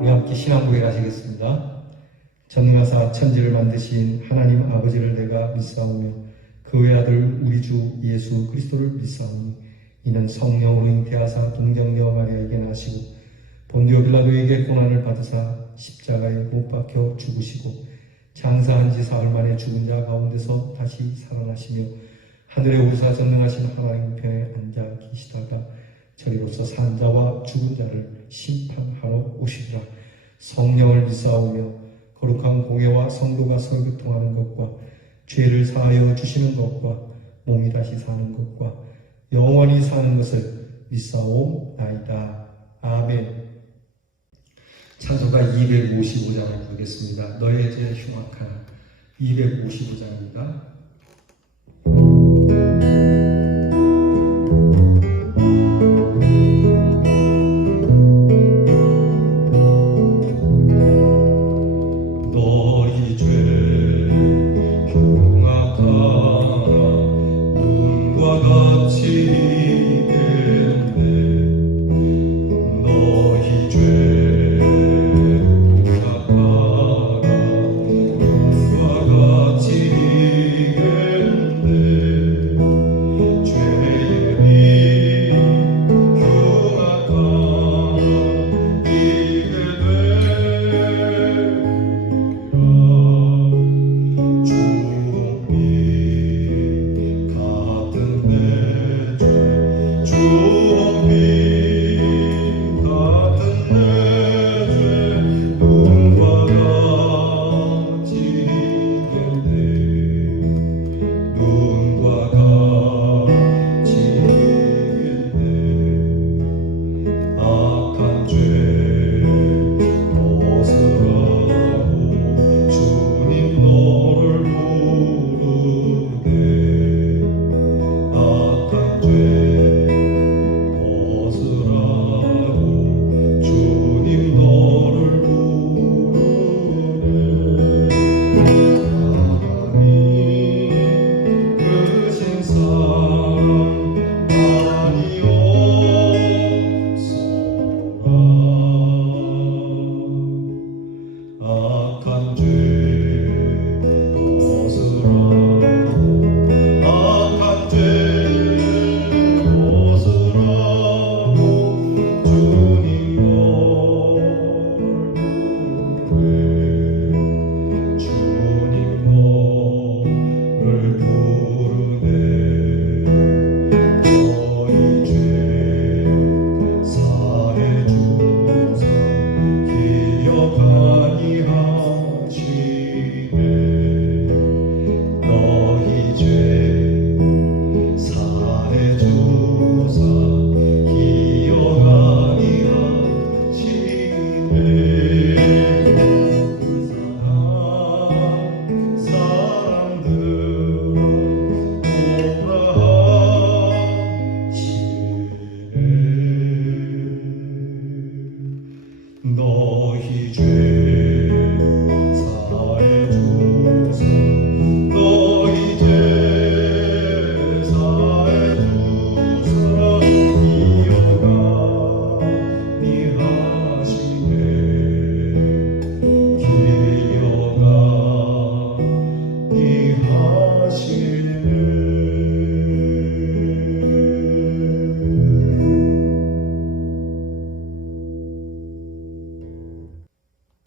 우리 함께 신앙고백 하시겠습니다. 전능하사 천지를 만드신 하나님 아버지를 내가 믿사오며 그 외아들 우리 주 예수 그리스도를 믿사오니 이는 성령으로 잉태하사 동정녀 마리아에게 나시고 본디오 빌라도에게 고난을 받으사 십자가에 못 박혀 죽으시고 장사한 지 사흘 만에 죽은 자 가운데서 다시 살아나시며 하늘에 오르사 전능하신 하나님 편에 앉아 계시다가 저리로서 산 자와 죽은 자를 심판하러 오시리라. 성령을 믿사오며 거룩한 공예와 성도가 설교통하는 것과 죄를 사하여 주시는 것과 몸이 다시 사는 것과 영원히 사는 것을 믿사오나이다. 아멘. 찬송가 255장을 부르겠습니다. 너의 죄 흉악하나. 255장입니다.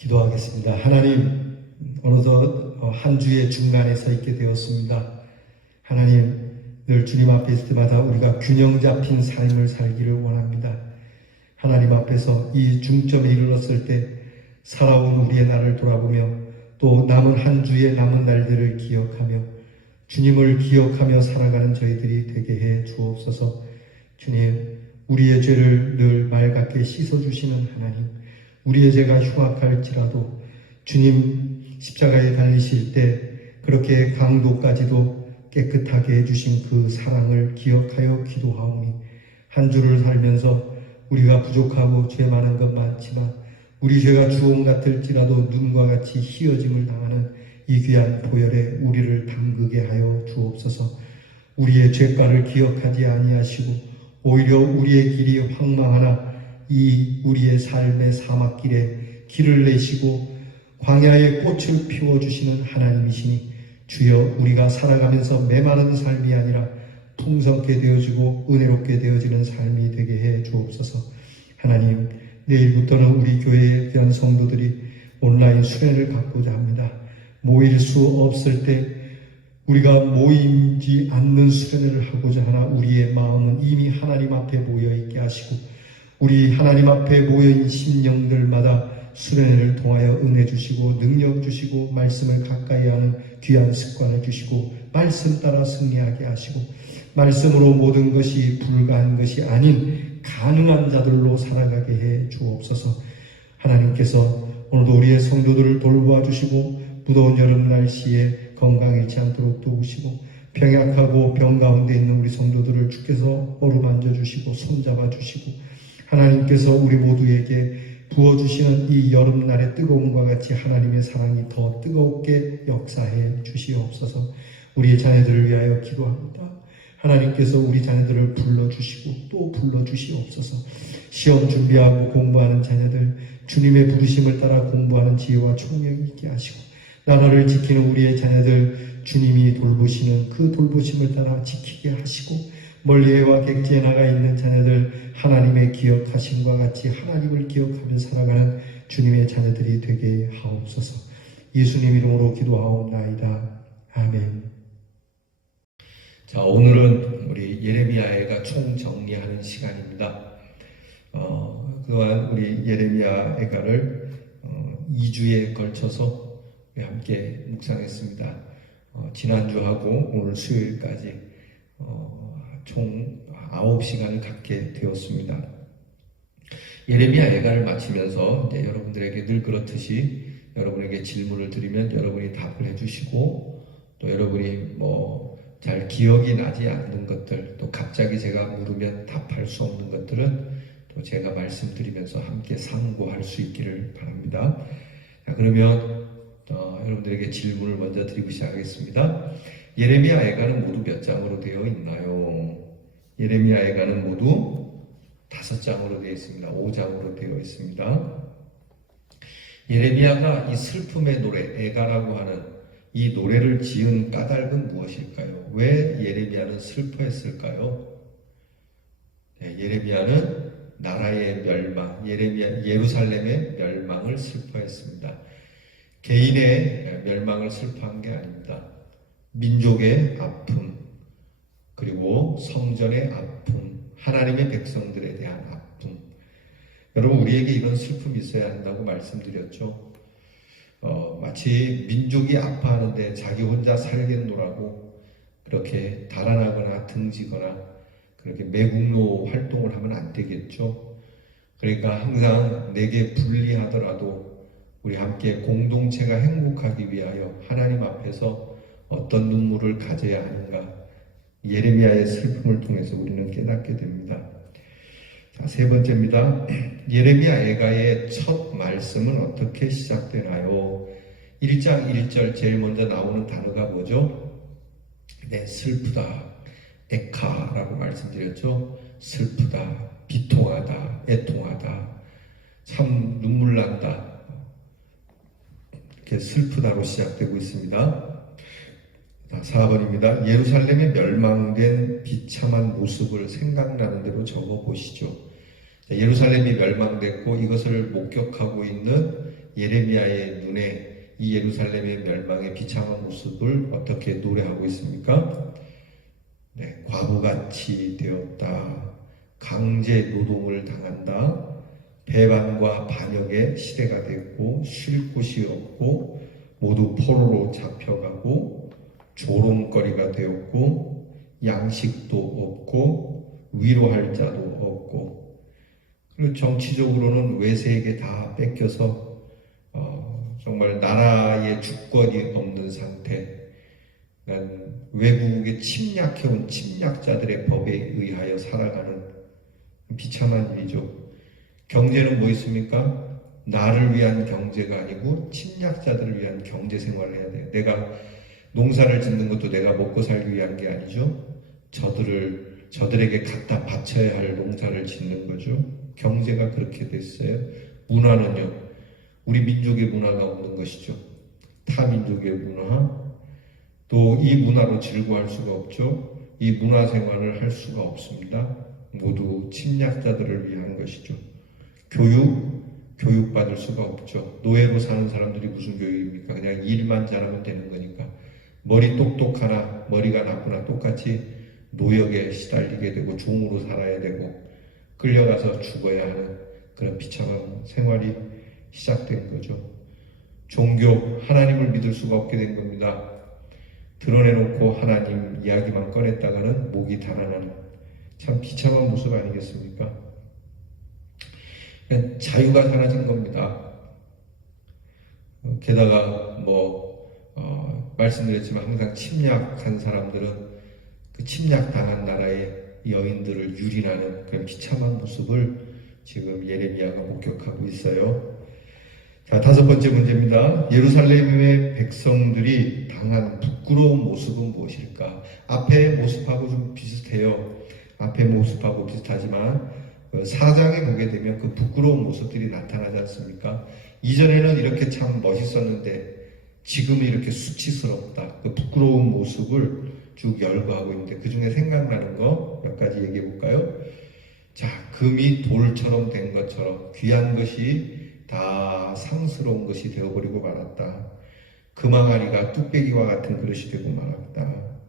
기도하겠습니다. 하나님, 어느덧 한 주의 중간에 서 있게 되었습니다. 하나님, 늘 주님 앞에 있을 때마다 우리가 균형 잡힌 삶을 살기를 원합니다. 하나님 앞에서 이 중점에 이르렀을 때 살아온 우리의 날을 돌아보며 또 남은 한 주의 남은 날들을 기억하며 주님을 기억하며 살아가는 저희들이 되게 해 주옵소서. 주님, 우리의 죄를 늘 맑게 씻어주시는 하나님, 우리의 죄가 흉악할지라도 주님 십자가에 달리실 때 그렇게 강도까지도 깨끗하게 해주신 그 사랑을 기억하여 기도하오니, 한 주를 살면서 우리가 부족하고 죄 많은 것 많지만 우리 죄가 주홍 같을지라도 눈과 같이 희어짐을 당하는 이 귀한 보혈에 우리를 담그게 하여 주옵소서. 우리의 죄가를 기억하지 아니하시고 오히려 우리의 길이 황망하나 이 우리의 삶의 사막길에 길을 내시고 광야에 꽃을 피워주시는 하나님이시니, 주여 우리가 살아가면서 메마른 삶이 아니라 풍성케 되어지고 은혜롭게 되어지는 삶이 되게 해 주옵소서. 하나님, 내일부터는 우리 교회의 귀한 성도들이 온라인 수련을 갖고자 합니다. 모일 수 없을 때 우리가 모이지 않는 수련회를 하고자 하나 우리의 마음은 이미 하나님 앞에 모여있게 하시고, 우리 하나님 앞에 모여있는 심령들마다 수련회를 통하여 은혜 주시고 능력 주시고 말씀을 가까이 하는 귀한 습관을 주시고 말씀 따라 승리하게 하시고, 말씀으로 모든 것이 불가한 것이 아닌 가능한 자들로 살아가게 해 주옵소서. 하나님께서 오늘도 우리의 성도들을 돌보아 주시고 무더운 여름 날씨에 건강 잃지 않도록 도우시고, 병약하고 병 가운데 있는 우리 성도들을 주께서 어루만져 주시고 손잡아 주시고, 하나님께서 우리 모두에게 부어주시는 이 여름날의 뜨거움과 같이 하나님의 사랑이 더 뜨겁게 역사해 주시옵소서. 우리의 자녀들을 위하여 기도합니다. 하나님께서 우리 자녀들을 불러주시고 또 불러주시옵소서. 시험 준비하고 공부하는 자녀들, 주님의 부르심을 따라 공부하는 지혜와 총명이 있게 하시고, 나라를 지키는 우리의 자녀들, 주님이 돌보시는 그 돌보심을 따라 지키게 하시고, 멀리 해와 객지에 나가 있는 자녀들, 하나님의 기억하심과 같이 하나님을 기억하며 살아가는 주님의 자녀들이 되게 하옵소서. 예수님 이름으로 기도하옵나이다. 아멘. 자, 오늘은 우리 예레미야애가 총정리하는 시간입니다. 그동안 우리 예레미야애가를 2주에 걸쳐서 함께 묵상했습니다. 지난주하고 오늘 수요일까지 총 9시간을 갖게 되었습니다. 예레미야 애가를 마치면서 이제 여러분들에게 늘 그렇듯이 여러분에게 질문을 드리면 여러분이 답을 해주시고, 또 여러분이 잘 기억이 나지 않는 것들, 또 갑자기 제가 물으면 답할 수 없는 것들은 또 제가 말씀드리면서 함께 상고할 수 있기를 바랍니다. 자, 그러면 여러분들에게 질문을 먼저 드리고 시작하겠습니다. 예레미야 애가는 모두 몇 장으로 되어 있나요? 예레미야 애가는 모두 5장으로 되어 있습니다. 5장으로 되어 있습니다. 예레미야가 이 슬픔의 노래, 애가라고 하는 이 노래를 지은 까닭은 무엇일까요? 왜 예레미야는 슬퍼했을까요? 예레미야는 나라의 멸망, 예루살렘의 멸망을 슬퍼했습니다. 개인의 멸망을 슬퍼한 게 아닙니다. 민족의 아픔, 그리고 성전의 아픔, 하나님의 백성들에 대한 아픔. 여러분, 우리에게 이런 슬픔이 있어야 한다고 말씀드렸죠. 마치 민족이 아파하는데 자기 혼자 살겠노라고 그렇게 달아나거나 등지거나 그렇게 매국노 활동을 하면 안 되겠죠. 그러니까 항상 내게 불리하더라도 우리 함께 공동체가 행복하기 위하여 하나님 앞에서 어떤 눈물을 가져야 하는가, 예레미야의 슬픔을 통해서 우리는 깨닫게 됩니다. 자, 세 번째입니다. 예레미야 애가의 첫 말씀은 어떻게 시작되나요? 1장 1절 제일 먼저 나오는 단어가 뭐죠? 네, 슬프다. 에카라고 말씀드렸죠. 슬프다, 비통하다, 애통하다, 참 눈물 난다. 이렇게 슬프다로 시작되고 있습니다. 4번입니다. 예루살렘의 멸망된 비참한 모습을 생각나는 대로 적어보시죠. 예루살렘이 멸망됐고 이것을 목격하고 있는 예레미야의 눈에 이 예루살렘의 멸망의 비참한 모습을 어떻게 노래하고 있습니까? 네, 과부같이 되었다. 강제 노동을 당한다. 배반과 반역의 시대가 됐고 쉴 곳이 없고 모두 포로로 잡혀가고 조롱거리가 되었고 양식도 없고 위로할 자도 없고 그리고 정치적으로는 외세에게 다 뺏겨서 정말 나라의 주권이 없는 상태, 외국에 침략해온 침략자들의 법에 의하여 살아가는 비참한 일이죠. 경제는 뭐 있습니까? 나를 위한 경제가 아니고 침략자들을 위한 경제 생활을 해야 돼요. 내가 농사를 짓는 것도 내가 먹고 살기 위한 게 아니죠. 저들에게 갖다 바쳐야 할 농사를 짓는 거죠. 경제가 그렇게 됐어요. 문화는요, 우리 민족의 문화가 없는 것이죠. 타 민족의 문화, 또 이 문화로 즐거워할 수가 없죠. 이 문화 생활을 할 수가 없습니다. 모두 침략자들을 위한 것이죠. 교육받을 수가 없죠. 노예로 사는 사람들이 무슨 교육입니까? 그냥 일만 잘하면 되는 거니까. 머리 똑똑하나 머리가 나쁘나 똑같이 노역에 시달리게 되고 종으로 살아야 되고 끌려가서 죽어야 하는 그런 비참한 생활이 시작된 거죠. 종교, 하나님을 믿을 수가 없게 된 겁니다. 드러내놓고 하나님 이야기만 꺼냈다가는 목이 달아나는 참 비참한 모습 아니겠습니까? 자유가 사라진 겁니다. 게다가 말씀드렸지만 항상 침략한 사람들은 그 침략당한 나라의 여인들을 유린하는 그런 비참한 모습을 지금 예레미야가 목격하고 있어요. 자, 5번째 문제입니다. 예루살렘의 백성들이 당한 부끄러운 모습은 무엇일까? 앞의 모습하고 좀 비슷해요. 앞의 모습하고 비슷하지만 4장에 보게 되면 그 부끄러운 모습들이 나타나지 않습니까? 이전에는 이렇게 참 멋있었는데 지금은 이렇게 수치스럽다. 그 부끄러운 모습을 쭉 열거하고 있는데 그 중에 생각나는 거 몇 가지 얘기해 볼까요? 자, 금이 돌처럼 된 것처럼 귀한 것이 다 상스러운 것이 되어버리고 말았다. 금항아리가 뚝배기와 같은 그릇이 되고 말았다.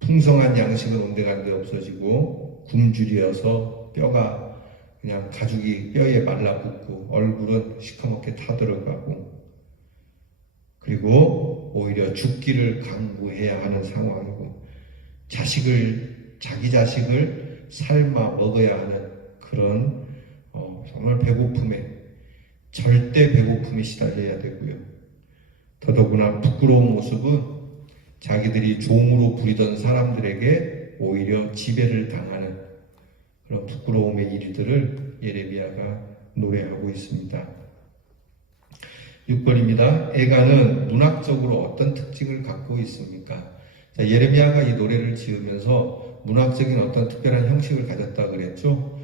풍성한 양식은 온데간데 없어지고 굶주려서 뼈가 그냥 가죽이 뼈에 말라붙고 얼굴은 시커멓게 타들어가고 그리고 오히려 죽기를 강구해야 하는 상황이고 자기 자식을 삶아 먹어야 하는 그런 정말 배고픔에 절대 배고픔에 시달려야 되고요. 더더구나 부끄러운 모습은 자기들이 종으로 부리던 사람들에게 오히려 지배를 당하는 그런 부끄러움의 일들을 예레미야가 노래하고 있습니다. 6번입니다. 애가는 문학적으로 어떤 특징을 갖고 있습니까? 자, 예레미야가 이 노래를 지으면서 문학적인 어떤 특별한 형식을 가졌다 그랬죠.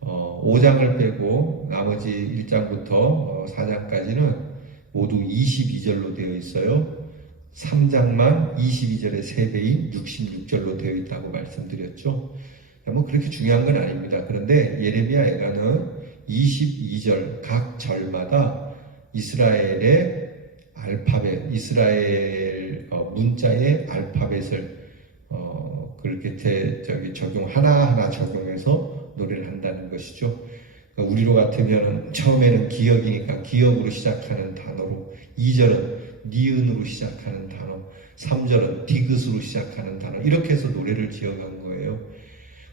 5장을 빼고 나머지 1장부터 4장까지는 모두 22절로 되어 있어요. 3장만 22절의 3배인 66절로 되어 있다고 말씀드렸죠. 그렇게 중요한 건 아닙니다. 그런데 예레미야 애가는 22절 각 절마다 이스라엘의 알파벳, 이스라엘 문자의 알파벳을 그렇게 적용 하나하나 적용해서 노래를 한다는 것이죠. 그러니까 우리로 같으면 처음에는 기역이니까 기역으로 시작하는 단어로, 2절은 니은으로 시작하는 단어, 3절은 디귿으로 시작하는 단어, 이렇게 해서 노래를 지어간 거예요.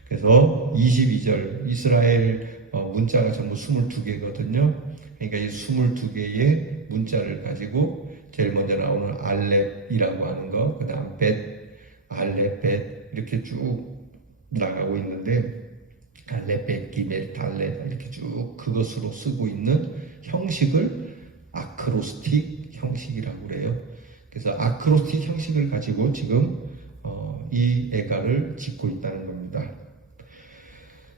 그래서 22절 이스라엘 문자가 전부 22개거든요. 그러니까 이 22개의 문자를 가지고 제일 먼저 나오는 알렙이라고 하는 거, 그 다음 벳, 알렙, 벳 이렇게 쭉 나가고 있는데 알렙, 벳, 기멜, 달렙 이렇게 쭉 그것으로 쓰고 있는 형식을 아크로스틱 형식이라고 그래요. 그래서 아크로스틱 형식을 가지고 지금 이 애가를 짓고 있다는 겁니다.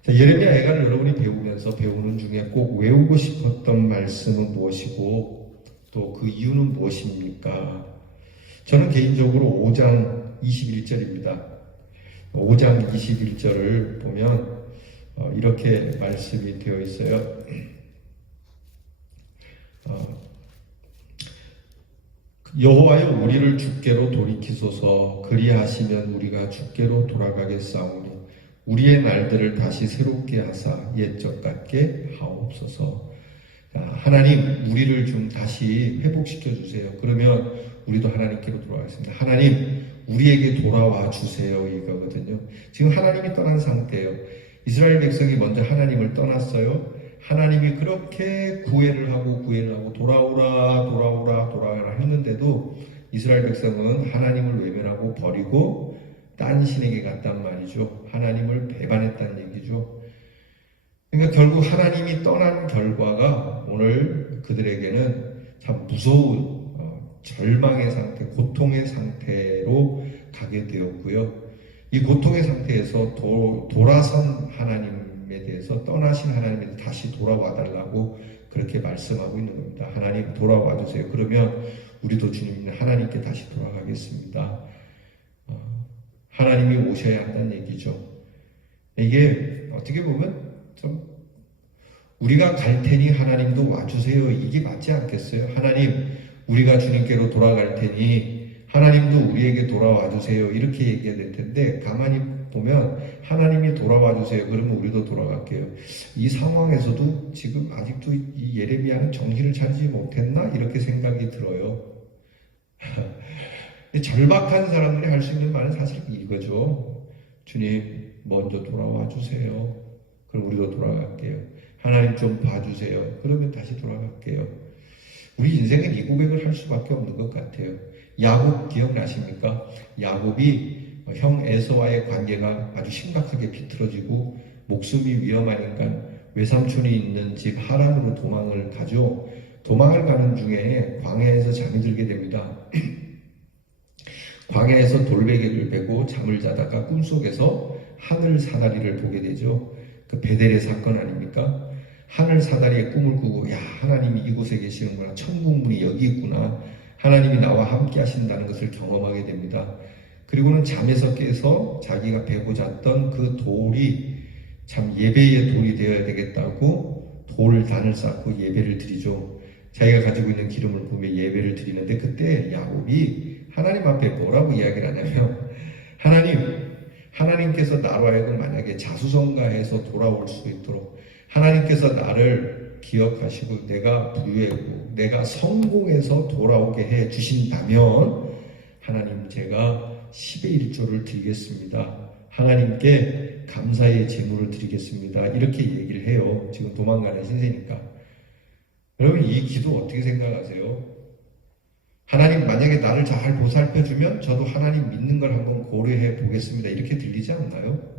자, 예레미야 애가를 여러분이 배우는 중에 꼭 외우고 싶었던 말씀은 무엇이고 또 그 이유는 무엇입니까? 저는 개인적으로 5장 21절입니다. 5장 21절을 보면 이렇게 말씀이 되어 있어요. 여호와여 우리를 주께로 돌이키소서. 그리하시면 우리가 주께로 돌아가겠사오니 우리의 날들을 다시 새롭게 하사 옛적 같게 하옵소서. 하나님 우리를 좀 다시 회복시켜 주세요. 그러면 우리도 하나님께로 돌아가겠습니다. 하나님 우리에게 돌아와 주세요, 이거거든요. 지금 하나님이 떠난 상태예요. 이스라엘 백성이 먼저 하나님을 떠났어요. 하나님이 그렇게 구애를 하고 돌아오라 했는데도 이스라엘 백성은 하나님을 외면하고 버리고 딴 신에게 갔단 말이죠. 하나님을 배반했다는 얘기죠. 그러니까 결국 하나님이 떠난 결과가 오늘 그들에게는 참 무서운 절망의 상태, 고통의 상태로 가게 되었고요. 이 고통의 상태에서 돌아선 하나님에 대해서, 떠나신 하나님에 대해서 다시 돌아와 달라고 그렇게 말씀하고 있는 겁니다. 하나님 돌아와 주세요. 그러면 우리도 주님 하나님께 다시 돌아가겠습니다. 하나님이 오셔야 한다는 얘기죠. 이게 어떻게 보면 좀 우리가 갈 테니 하나님도 와주세요, 이게 맞지 않겠어요? 하나님, 우리가 주님께로 돌아갈 테니 하나님도 우리에게 돌아와 주세요, 이렇게 얘기해야 될 텐데, 가만히 보면 하나님이 돌아와 주세요, 그러면 우리도 돌아갈게요. 이 상황에서도 지금 아직도 이 예레미야는 정신을 차리지 못했나, 이렇게 생각이 들어요. 절박한 사람들이 할 수 있는 말은 사실 이거죠. 주님 먼저 돌아와 주세요, 그럼 우리도 돌아갈게요. 하나님 좀 봐주세요, 그러면 다시 돌아갈게요. 우리 인생은 이 고백을 할 수밖에 없는 것 같아요. 야곱 기억나십니까? 야곱이 형 에서와의 관계가 아주 심각하게 비틀어지고 목숨이 위험한 인간, 외삼촌이 있는 집 하란으로 도망을 가죠. 도망을 가는 중에 광야에서 잠이 들게 됩니다. 광야에서 돌베개를 베고 잠을 자다가 꿈속에서 하늘 사다리를 보게 되죠. 그 베델의 사건 아닙니까? 하늘 사다리의 꿈을 꾸고, 야, 하나님이 이곳에 계시는구나, 천국문이 여기 있구나, 하나님이 나와 함께 하신다는 것을 경험하게 됩니다. 그리고는 잠에서 깨서 자기가 베고 잤던 그 돌이 참 예배의 돌이 되어야 되겠다고 돌단을 쌓고 예배를 드리죠. 자기가 가지고 있는 기름을 부으며 예배를 드리는데, 그때 야곱이 하나님 앞에 뭐라고 이야기를 하냐면, 하나님께서 나로 하여금 만약에 자수성가해서 돌아올 수 있도록 하나님께서 나를 기억하시고 내가 부유했고 내가 성공해서 돌아오게 해 주신다면 하나님, 제가 10의 1조를 드리겠습니다. 하나님께 감사의 제물을 드리겠습니다. 이렇게 얘기를 해요. 지금 도망가는 신세니까. 여러분, 이 기도 어떻게 생각하세요? 하나님, 만약에 나를 잘 보살펴주면 저도 하나님 믿는 걸 한번 고려해 보겠습니다, 이렇게 들리지 않나요?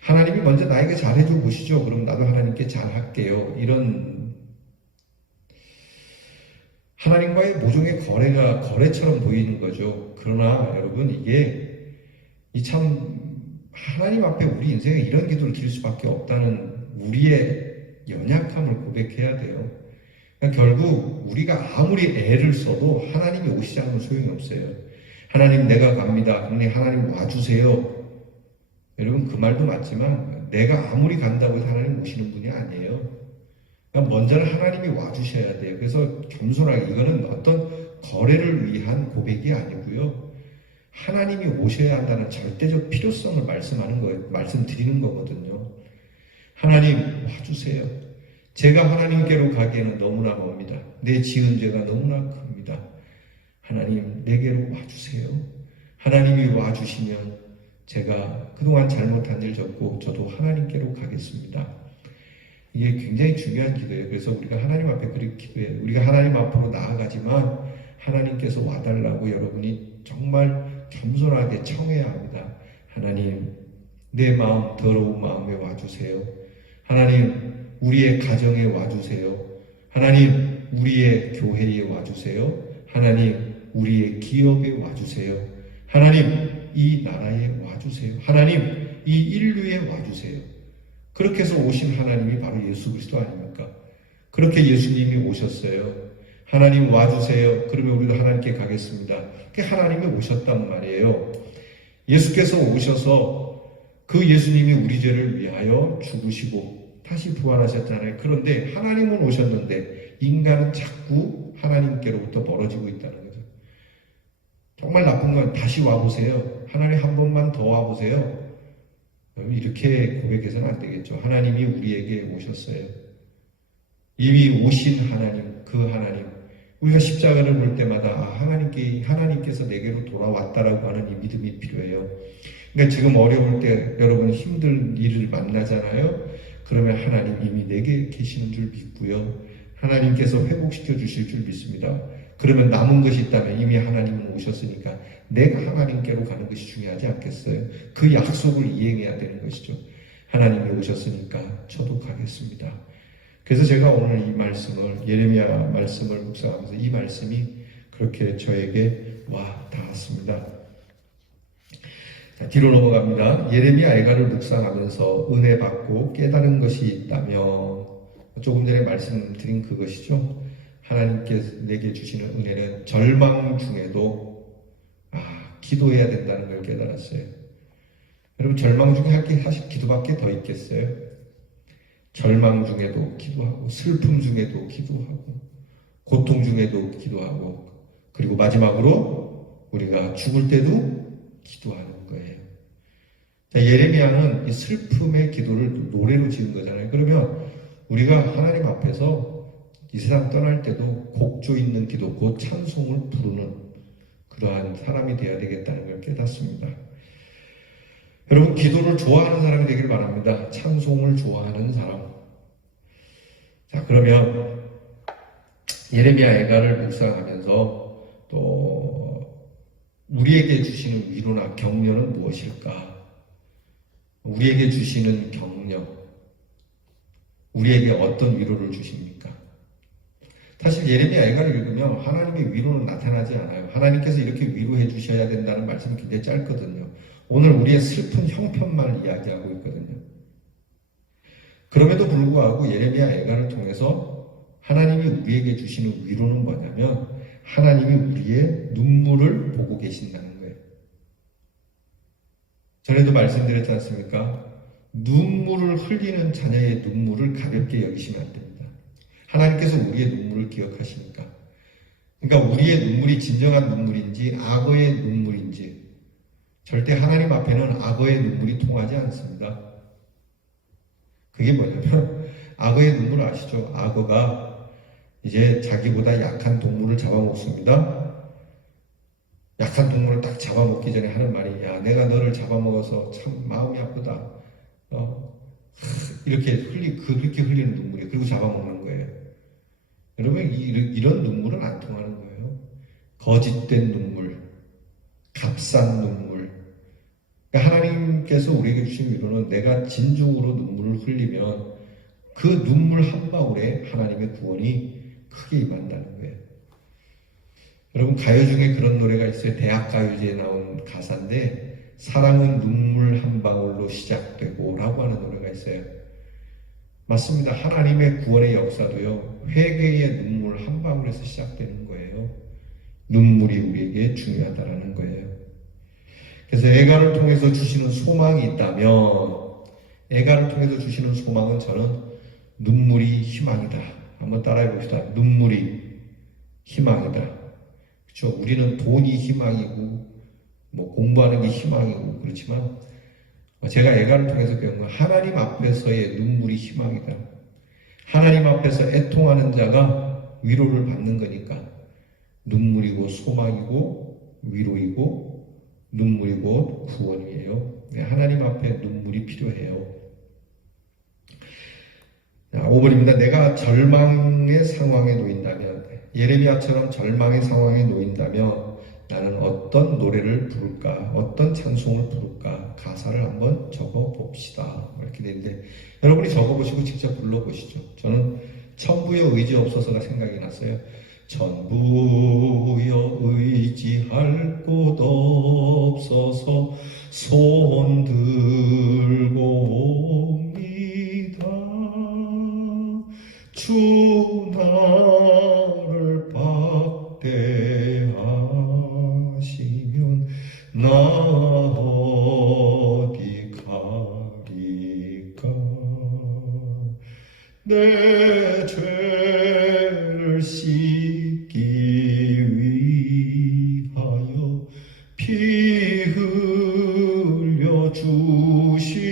하나님이 먼저 나에게 잘해줘 보시죠, 그럼 나도 하나님께 잘할게요. 이런 하나님과의 모종의 거래가 거래처럼 보이는 거죠. 그러나 여러분, 이게 참 하나님 앞에 우리 인생에 이런 기도를 드릴 수밖에 없다는 우리의 연약함을 고백해야 돼요. 그러니까 결국 우리가 아무리 애를 써도 하나님이 오시지 않으면 소용이 없어요. 하나님, 내가 갑니다. 그러니 하나님 와주세요. 여러분, 그 말도 맞지만 내가 아무리 간다고 해서 하나님 오시는 분이 아니에요. 그러니까 먼저는 하나님이 와주셔야 돼요. 그래서 겸손하게, 이거는 어떤 거래를 위한 고백이 아니고요, 하나님이 오셔야 한다는 절대적 필요성을 말씀하는 거예요. 말씀드리는 거거든요. 하나님 와주세요. 제가 하나님께로 가기에는 너무나 멉니다. 내 지은 죄가 너무나 큽니다. 하나님, 내게로 와주세요. 하나님이 와주시면 제가 그동안 잘못한 일 접고 저도 하나님께로 가겠습니다. 이게 굉장히 중요한 기도예요. 그래서 우리가 하나님 앞에 그렇게 기도해요. 우리가 하나님 앞으로 나아가지만 하나님께서 와달라고 여러분이 정말 겸손하게 청해야 합니다. 하나님, 내 마음, 더러운 마음에 와주세요. 하나님, 우리의 가정에 와주세요. 하나님, 우리의 교회에 와주세요. 하나님, 우리의 기업에 와주세요. 하나님, 이 나라에 와주세요. 하나님, 이 인류에 와주세요. 그렇게 해서 오신 하나님이 바로 예수 그리스도 아닙니까? 그렇게 예수님이 오셨어요. 하나님 와주세요. 그러면 우리도 하나님께 가겠습니다. 그게 하나님이 오셨단 말이에요. 예수께서 오셔서 그 예수님이 우리 죄를 위하여 죽으시고 다시 부활하셨잖아요. 그런데 하나님은 오셨는데 인간은 자꾸 하나님께로부터 멀어지고 있다는 거죠. 정말 나쁜 건 다시 와보세요. 하나님 한 번만 더 와보세요. 이렇게 고백해서는 안 되겠죠. 하나님이 우리에게 오셨어요. 이미 오신 하나님, 그 하나님. 우리가 십자가를 볼 때마다 하나님께서 내게로 돌아왔다라고 하는 이 믿음이 필요해요. 그러니까 지금 어려울 때 여러분 힘든 일을 만나잖아요. 그러면 하나님 이미 내게 계시는 줄 믿고요. 하나님께서 회복시켜 주실 줄 믿습니다. 그러면 남은 것이 있다면 이미 하나님은 오셨으니까 내가 하나님께로 가는 것이 중요하지 않겠어요? 그 약속을 이행해야 되는 것이죠. 하나님이 오셨으니까 저도 가겠습니다. 그래서 제가 오늘 이 말씀을, 예레미야 말씀을 묵상하면서 이 말씀이 그렇게 저에게 와 닿았습니다. 자, 뒤로 넘어갑니다. 예레미야 애가를 묵상하면서 은혜 받고 깨달은 것이 있다면, 조금 전에 말씀드린 그것이죠. 하나님께서 내게 주시는 은혜는 절망 중에도 기도해야 된다는 걸 깨달았어요. 여러분, 절망 중에 할 게 사실 기도밖에 더 있겠어요? 절망 중에도 기도하고, 슬픔 중에도 기도하고, 고통 중에도 기도하고, 그리고 마지막으로 우리가 죽을 때도 기도하는 거예요. 자, 예레미야는 이 슬픔의 기도를 노래로 지은 거잖아요. 그러면 우리가 하나님 앞에서 이 세상 떠날 때도 곡조 있는 기도, 곧 찬송을 부르는 그러한 사람이 되어야 되겠다는 걸 깨닫습니다. 여러분, 기도를 좋아하는 사람이 되기를 바랍니다. 찬송을 좋아하는 사람. 자, 그러면 예레미야 애가를 묵상하면서 또 우리에게 주시는 위로나 격려는 무엇일까? 우리에게 주시는 격려, 우리에게 어떤 위로를 주십니까? 사실 예레미야 애가를 읽으면 하나님의 위로는 나타나지 않아요. 하나님께서 이렇게 위로해 주셔야 된다는 말씀이 굉장히 짧거든요. 오늘 우리의 슬픈 형편만 이야기하고 있거든요. 그럼에도 불구하고 예레미야 애가를 통해서 하나님이 우리에게 주시는 위로는 뭐냐면 하나님이 우리의 눈물을 보고 계신다는 거예요. 전에도 말씀드렸지 않습니까? 눈물을 흘리는 자녀의 눈물을 가볍게 여기시면 안 됩니다. 하나님께서 우리의 눈물을 기억하시니까. 그러니까 우리의 눈물이 진정한 눈물인지 악어의 눈물인지 절대 하나님 앞에는 악어의 눈물이 통하지 않습니다. 그게 뭐냐면 악어의 눈물 아시죠? 악어가 이제 자기보다 약한 동물을 잡아먹습니다. 약한 동물을 딱 잡아먹기 전에 하는 말이 야, 내가 너를 잡아먹어서 참 마음이 아프다. 그렇게 흘리는 눈물이에요. 그리고 잡아먹는 거예요. 여러분, 이런 눈물은 안 통하는 거예요. 거짓된 눈물, 값싼 눈물. 그러니까 하나님께서 우리에게 주신 위로는 내가 진정으로 눈물을 흘리면 그 눈물 한 방울에 하나님의 구원이 크게 임한다는 거예요. 여러분, 가요 중에 그런 노래가 있어요. 대학가요제에 나온 가사인데 사랑은 눈물 한 방울로 시작되고 라고 하는 노래가 있어요. 맞습니다. 하나님의 구원의 역사도요, 회개의 눈물 한 방울에서 시작되는 거예요. 눈물이 우리에게 중요하다는 거예요. 그래서 애가를 통해서 주시는 소망이 있다면, 애가를 통해서 주시는 소망은 저는 눈물이 희망이다. 한번 따라해 봅시다. 눈물이 희망이다. 그렇죠? 우리는 돈이 희망이고, 공부하는 게 희망이고, 그렇지만, 제가 애가를 통해서 배운 건 하나님 앞에서의 눈물이 희망이다. 하나님 앞에서 애통하는 자가 위로를 받는 거니까 눈물이고 소망이고 위로이고 눈물이고 구원이에요. 하나님 앞에 눈물이 필요해요. 5번입니다. 내가 절망의 상황에 놓인다면, 예레미야처럼 절망의 상황에 놓인다면 나는 어떤 노래를 부를까? 어떤 찬송을 부를까? 가사를 한번 적어봅시다. 이렇게 되는데 여러분이 적어보시고 직접 불러보시죠. 저는 천부여 의지 없어서가 생각이 났어요. 천부여 의지할 곳 없어서 손 들고 옵니다. 주 나를 박대하시면 나 어디 가리까. 내 죄를 씻기 위하여 피 흘려 주시니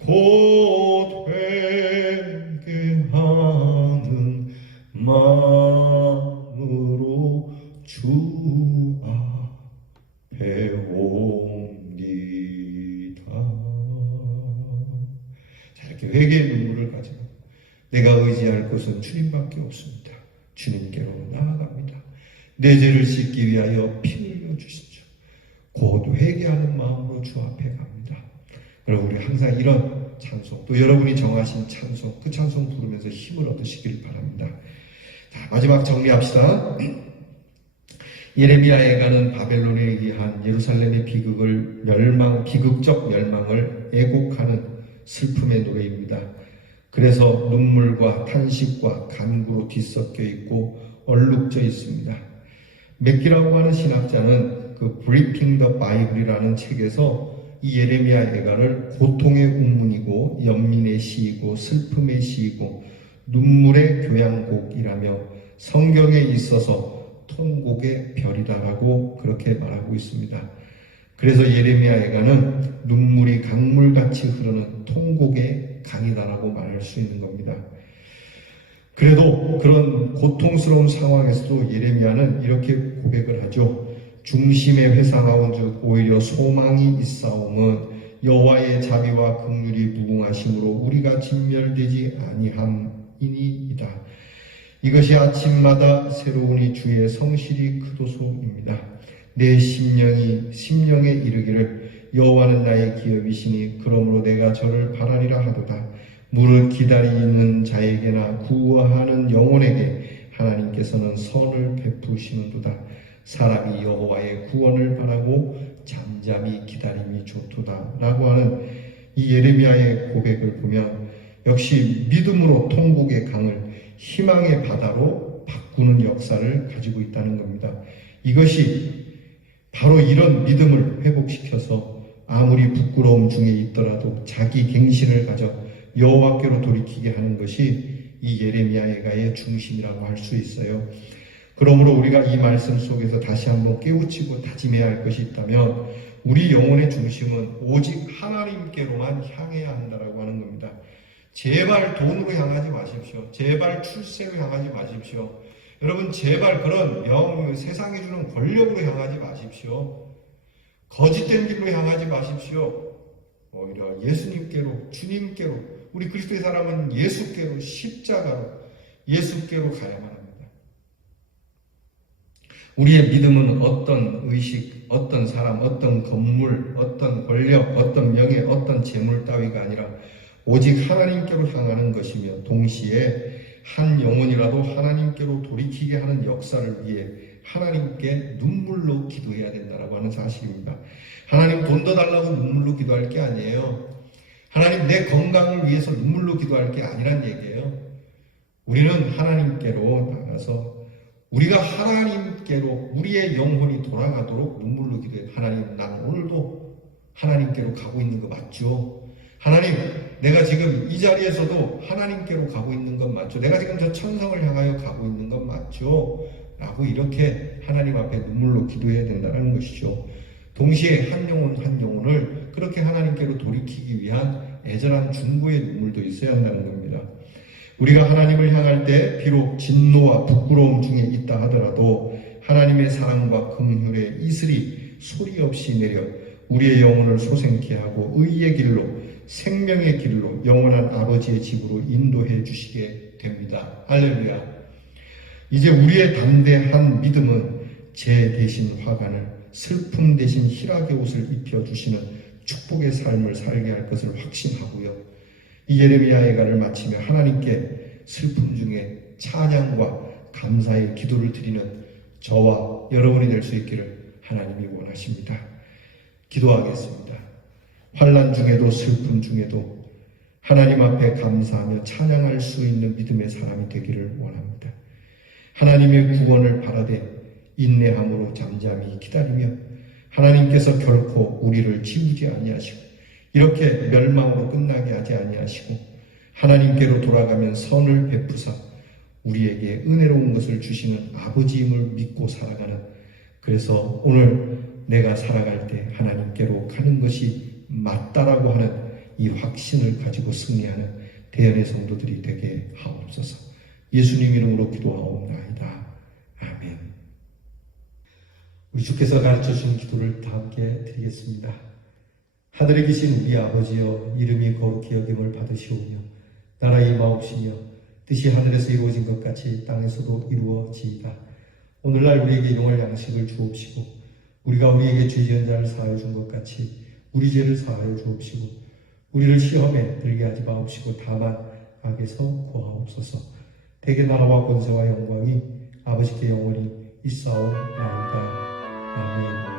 곧 회개하는 마음으로 주 앞에 옵니다. 이렇게 회개의 눈물을 가지고 내가 의지할 것은 주님밖에 없습니다. 주님께로 나아갑니다. 내 죄를 씻기 위하여 피 흘려 주십시오. 곧 회개하는 마음으로 주 앞에 갑니다. 그리고 우리 항상 이런 찬송, 또 여러분이 정하신 찬송, 그 찬송 부르면서 힘을 얻으시길 바랍니다. 자, 마지막 정리합시다. 예레미야 애가는 바벨론에 의한 예루살렘의 비극적 멸망을 애곡하는 슬픔의 노래입니다. 그래서 눈물과 탄식과 간구로 뒤섞여 있고 얼룩져 있습니다. 맥기라고 하는 신학자는 그 Breaking the Bible이라는 책에서 이 예레미야 애가를 고통의 운문이고 연민의 시이고 슬픔의 시이고 눈물의 교향곡이라며 성경에 있어서 통곡의 별이다라고 그렇게 말하고 있습니다. 그래서 예레미야 애가는 눈물이 강물같이 흐르는 통곡의 강이다라고 말할 수 있는 겁니다. 그래도 그런 고통스러운 상황에서도 예레미야는 이렇게 고백을 하죠. 중심에 회상하온즉 오히려 소망이 있사옴은 여호와의 자비와 긍휼이 무궁하심으로 우리가 진멸되지 아니함이니이다. 이것이 아침마다 새로우니 주의 성실이 크도소입니다. 내 심령에 이르기를 여호와는 나의 기업이시니 그러므로 내가 저를 바라리라 하도다. 무릇 기다리는 자에게나 구하는 영혼에게 하나님께서는 선을 베푸시는도다. 사람이 여호와의 구원을 바라고 잠잠히 기다림이 좋도다 라고 하는 이 예레미야의 고백을 보면 역시 믿음으로 통곡의 강을 희망의 바다로 바꾸는 역사를 가지고 있다는 겁니다. 이것이 바로 이런 믿음을 회복시켜서 아무리 부끄러움 중에 있더라도 자기 갱신을 가져 여호와께로 돌이키게 하는 것이 이 예레미야 애가의 중심이라고 할 수 있어요. 그러므로 우리가 이 말씀 속에서 다시 한번 깨우치고 다짐해야 할 것이 있다면 우리 영혼의 중심은 오직 하나님께로만 향해야 한다라고 하는 겁니다. 제발 돈으로 향하지 마십시오. 제발 출세로 향하지 마십시오. 여러분 제발 그런 세상이 주는 권력으로 향하지 마십시오. 거짓된 길로 향하지 마십시오. 오히려 예수님께로, 주님께로, 우리 그리스도의 사람은 예수께로, 십자가로, 예수께로 가야만 합니다. 우리의 믿음은 어떤 의식, 어떤 사람, 어떤 건물, 어떤 권력, 어떤 명예, 어떤 재물 따위가 아니라 오직 하나님께로 향하는 것이며 동시에 한 영혼이라도 하나님께로 돌이키게 하는 역사를 위해 하나님께 눈물로 기도해야 된다라고 하는 사실입니다. 하나님 돈 더 달라고 눈물로 기도할 게 아니에요. 하나님 내 건강을 위해서 눈물로 기도할 게 아니란 얘기예요. 우리는 하나님께로 나가서 우리가 하나님께로 우리의 영혼이 돌아가도록 눈물로 기도해. 하나님, 난 오늘도 하나님께로 가고 있는 거 맞죠? 하나님, 내가 지금 이 자리에서도 하나님께로 가고 있는 건 맞죠? 내가 지금 저 천성을 향하여 가고 있는 건 맞죠? 라고 이렇게 하나님 앞에 눈물로 기도해야 된다는 것이죠. 동시에 한 영혼을 그렇게 하나님께로 돌이키기 위한 애절한 중보의 눈물도 있어야 한다는 겁니다. 우리가 하나님을 향할 때 비록 진노와 부끄러움 중에 있다 하더라도 하나님의 사랑과 긍휼의 이슬이 소리 없이 내려 우리의 영혼을 소생케 하고 의의 길로, 생명의 길로, 영원한 아버지의 집으로 인도해 주시게 됩니다. 할렐루야. 이제 우리의 담대한 믿음은 죄 대신 화관을, 슬픔 대신 희락의 옷을 입혀주시는 축복의 삶을 살게 할 것을 확신하고요. 이 예레미야 애가를 마치며 하나님께 슬픔 중에 찬양과 감사의 기도를 드리는 저와 여러분이 될 수 있기를 하나님이 원하십니다. 기도하겠습니다. 환난 중에도 슬픔 중에도 하나님 앞에 감사하며 찬양할 수 있는 믿음의 사람이 되기를 원합니다. 하나님의 구원을 바라되 인내함으로 잠잠히 기다리며 하나님께서 결코 우리를 지우지 아니하시고 이렇게 멸망으로 끝나게 하지 아니하시고 하나님께로 돌아가면 선을 베푸사 우리에게 은혜로운 것을 주시는 아버지임을 믿고 살아가는, 그래서 오늘 내가 살아갈 때 하나님께로 가는 것이 맞다라고 하는 이 확신을 가지고 승리하는 대연의 성도들이 되게 하옵소서. 예수님 이름으로 기도하옵나이다. 아멘. 우리 주께서 가르쳐 주신 기도를 다 함께 드리겠습니다. 하늘에 계신 우리 아버지여, 이름이 거룩히 여김을 받으시오며 나라가 임하옵시며 뜻이 하늘에서 이루어진 것 같이 땅에서도 이루어지이다. 오늘날 우리에게 일용할 양식을 주옵시고 우리가 우리에게 죄 지은 자를 사하여 준 것 같이 우리 죄를 사하여 주옵시고 우리를 시험에 들게 하지 마옵시고 다만 악에서 구하옵소서. 대개 나라와 권세와 영광이 아버지께 영원히 있사옵나이다. 아멘.